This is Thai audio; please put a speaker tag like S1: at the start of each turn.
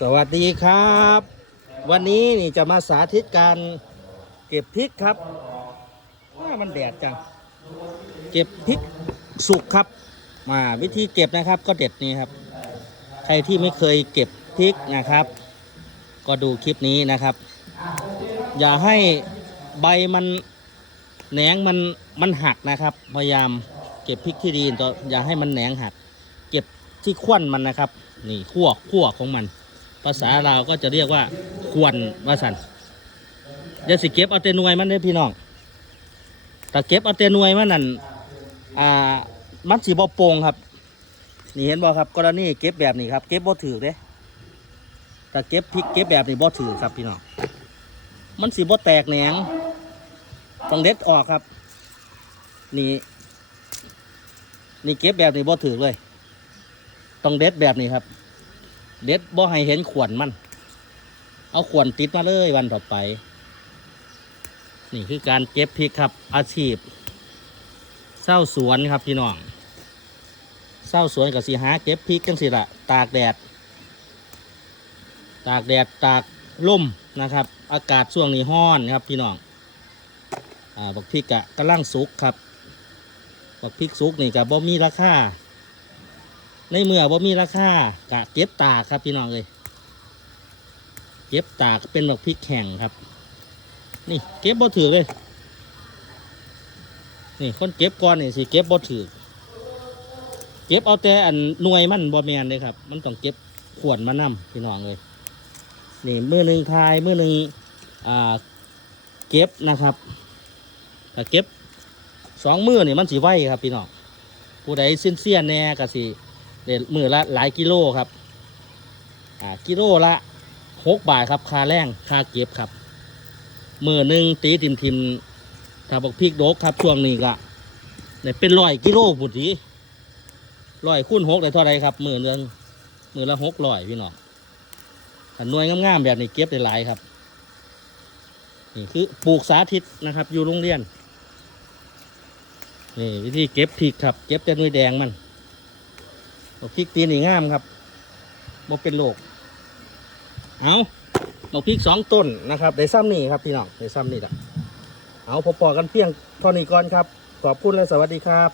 S1: สวัสดีครับ วันนี้นี่จะมาสาธิตการเก็บพริกครับว่ามันแดดจังเก็บพริกสุกครับมาวิธีเก็บนะครับก็เด็ดนี่ครับ ใครที่ไม่เคยเก็บพริกนะครับ ก็ดูคลิปนี้นะครับ อย่าให้ใบมันแหนงมันมันหักนะครับ พยายามเก็บพริกที่ดีต่ออย่าให้มันแหนงหัก เก็บที่ขวัญมันนะครับ นี่ขั้วขั้วของมัน ภาษาลาวก็จะเรียกว่าควนว่าสันอย่าสิเก็บเอาแต่หน่วยมันได้พี่น้องแต่เก็บเอาแต่หน่วยมันนั่นอ่ามันสีบอโป่งครับ นี่เห็นบ่ครับกรณีเก็บแบบนี้ครับ เก็บบ่ถือเด้แต่เก็บพริกเก็บแบบนี้บ่ถือครับพี่น้องมันสีบ่แตกแหนงต้องเด็ดออกครับ นี่ นี่เก็บแบบนี้บ่ถือเลย ต้องเด็ดแบบนี้ครับ เด็ดบ่ให้เห็นขวนมัน เอาขวนติดมาเลยวันต่อไป นี่คือการเก็บพริกครับ อาชีพเศร้าสวนครับพี่น้องเศร้าสวนกับสีหาเก็บพริกกันสิละตากแดด ตากแดดตากล่มนะครับ อากาศช่วงนี้ห้อนครับพี่น้องอ่าบักพริกอะกำลังสุกครับบักพริกสุกนี่กับบ่มีราคา ในเมื่อบ่มีราคากะเก็บตากครับพี่น้องเลยเก็บตากเป็นแบบพริกแข็งครับ นี่เก็บบ่ถือเลย นี่คนเก็บก่อนนี่สิเก็บบ่ถือเก็บเอาแต่อันหน่วยมันบ่แมนเลยครับ มันต้องเก็บขวดมานํพี่น้องเลยนี่มือหนึ่งทายมือหนึ่งอ่าเก็บนะครับถ้าเก็บสองมือนี่มันสีไวครับพี่น้องผู้ใดเส้นเสียนแน่ก็สิ เด็ดมือละหลายกิโลครับอ่ากิโลละหกบาทครับค่าแรงค่าเก็บครับมือหนึ่งตีทิมทิมถ้าบอกพริกโดกครับช่วงนี้ก็เนี่ยเป็นร้อยกิโลบุตรีร้อยคูณหกได้เท่าไรครับมือเนืองมือละหกร้อยพี่น้องถ้าหน่วยงามๆแบบนี้เก็บได้หลายครับนี่คือปลูกสาธิตนะครับ อยู่โรงเรียนนี่วิธีเก็บพริกครับ เก็บแต่หน่วยแดงมัน กพริกตีนี่งามครับบ่เป็นโรคเอาบอกพริกสองต้นนะครับได้ซ้ำนี่ครับพี่น้องได้ซ้ำนี่ละเอาพอๆกันเพียงเท่านี้ก่อนครับ ขอบคุณและสวัสดีครับ